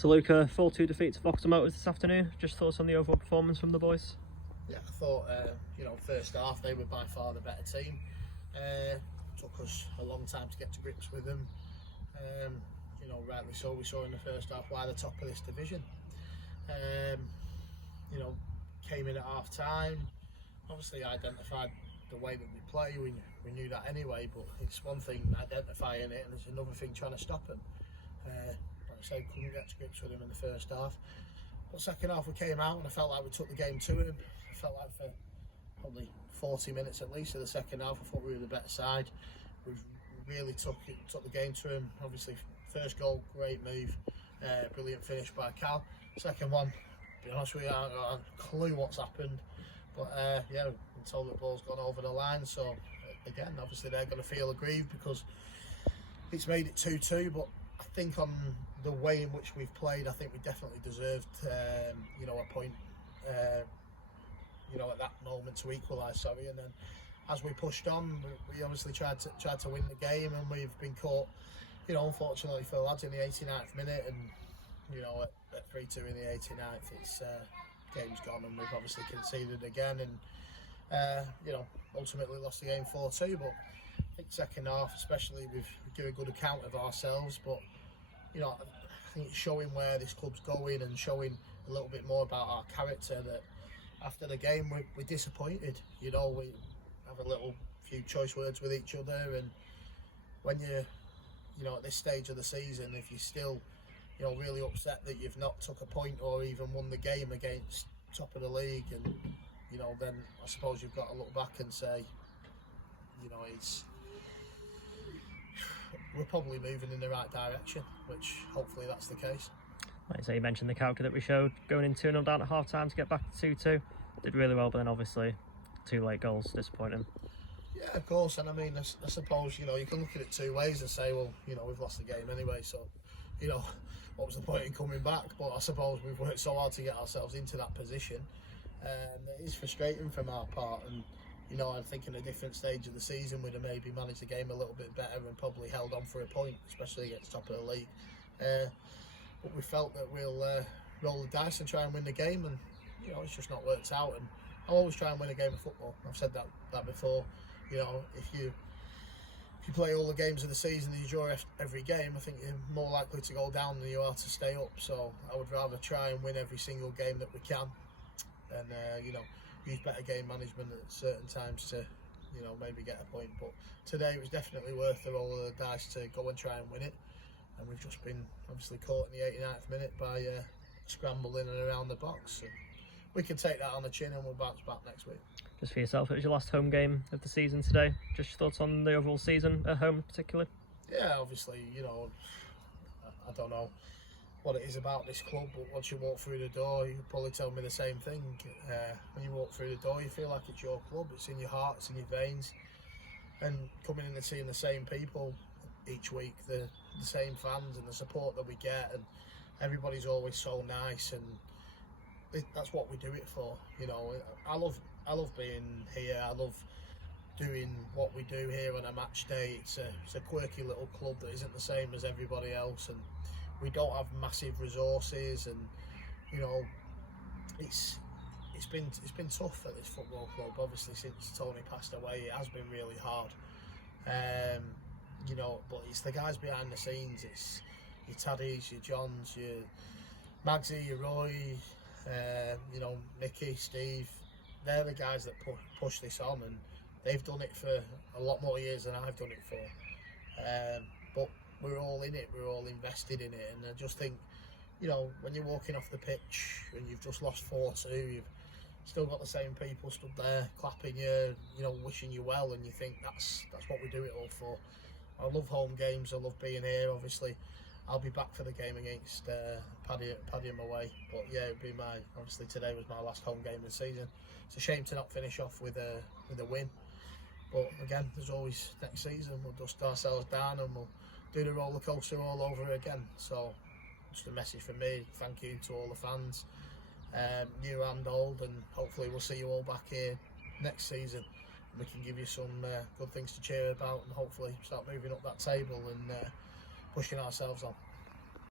So Luca, 4-2 defeat to Vauxhall Motors this afternoon. Just thoughts on the overall performance from the boys? Yeah, I thought, first half they were by far the better team. Took us a long time to get to grips with them. Rightly so, we saw in the first half why they're top of this division. Came in at half time, obviously identified the way that we play. We knew that anyway, but it's one thing identifying it and it's another thing trying to stop them. Like I say, couldn't get to grips with him in the first half. But second half we came out and I felt like we took the game to him. I felt like for probably 40 minutes at least of the second half, I thought we were the better side. We really took the game to him. Obviously, first goal, great move, brilliant finish by Cal. Second one, to be honest with you, I haven't got a clue what's happened. But yeah, I'm told the ball's gone over the line. So again, obviously they're going to feel aggrieved because it's made it 2-2. But I think on the way in which we've played, I think we definitely deserved, a point, at that moment to equalise. Sorry, and then as we pushed on, we obviously tried to win the game, and we've been caught, unfortunately for the lads in the 89th minute, and at 3-2 in the 89th, it's game's gone, and we've obviously conceded again, and ultimately lost the game 4-2. But I think second half, especially, we've given a good account of ourselves, but I think it's showing where this club's going and showing a little bit more about our character. That after the game we're disappointed. We have a little few choice words with each other, and when you're at this stage of the season, if you're still really upset that you've not took a point or even won the game against top of the league, and then I suppose you've got to look back and say, we're probably moving in the right direction, which hopefully that's the case. Like you mentioned the character that we showed going in 2-0 down at half time to get back to 2-2. Did really well, but then obviously 2 late goals, disappointing. Yeah, of course, and I mean, I suppose, you can look at it two ways and say, well, we've lost the game anyway, so, what was the point in coming back? But I suppose we've worked so hard to get ourselves into that position, and it is frustrating from our part, and, I think in a different stage of the season we'd have maybe managed the game a little bit better and probably held on for a point, especially against top of the league. But we felt that we'll roll the dice and try and win the game, and it's just not worked out. And I always try and win a game of football. I've said that before. If you play all the games of the season and you draw every game, I think you're more likely to go down than you are to stay up. So I would rather try and win every single game that we can, and use better game management at certain times to maybe get a point. But today it was definitely worth the roll of the dice to go and try and win it. And we've just been obviously caught in the 89th minute by scrambling and around the box. So we can take that on the chin and we'll bounce back next week. Just for yourself, it was your last home game of the season today. Just your thoughts on the overall season at home particularly? Yeah, obviously, I don't know what it is about this club, but once you walk through the door, you probably tell me the same thing. When you walk through the door, you feel like it's your club, it's in your heart, it's in your veins. And coming in and seeing the same people each week, the same fans and the support that we get, and everybody's always so nice, and that's what we do it for. I love being here. I love doing what we do here on a match day. It's a quirky little club that isn't the same as everybody else, and we don't have massive resources, and it's been tough at this football club. Obviously, since Tony passed away, it has been really hard. But it's the guys behind the scenes. It's your Taddies, your Johns, your Magsy, your Roy, Mickey, Steve. They're the guys that push this on, and they've done it for a lot more years than I've done it for. But we're all in it, we're all invested in it, and I just think, when you're walking off the pitch and you've just lost 4-2, you've still got the same people stood there clapping you, wishing you well, and you think that's what we do it all for. I love home games, I love being here. Obviously, I'll be back for the game against Paddy away, but yeah, obviously today was my last home game of the season. It's a shame to not finish off with a win, but again, there's always next season. We'll dust ourselves down and we'll do the roller coaster all over again. So just a message from me, thank you to all the fans, new and old, and hopefully we'll see you all back here next season. We can give you some good things to cheer about, and hopefully start moving up that table and pushing ourselves on.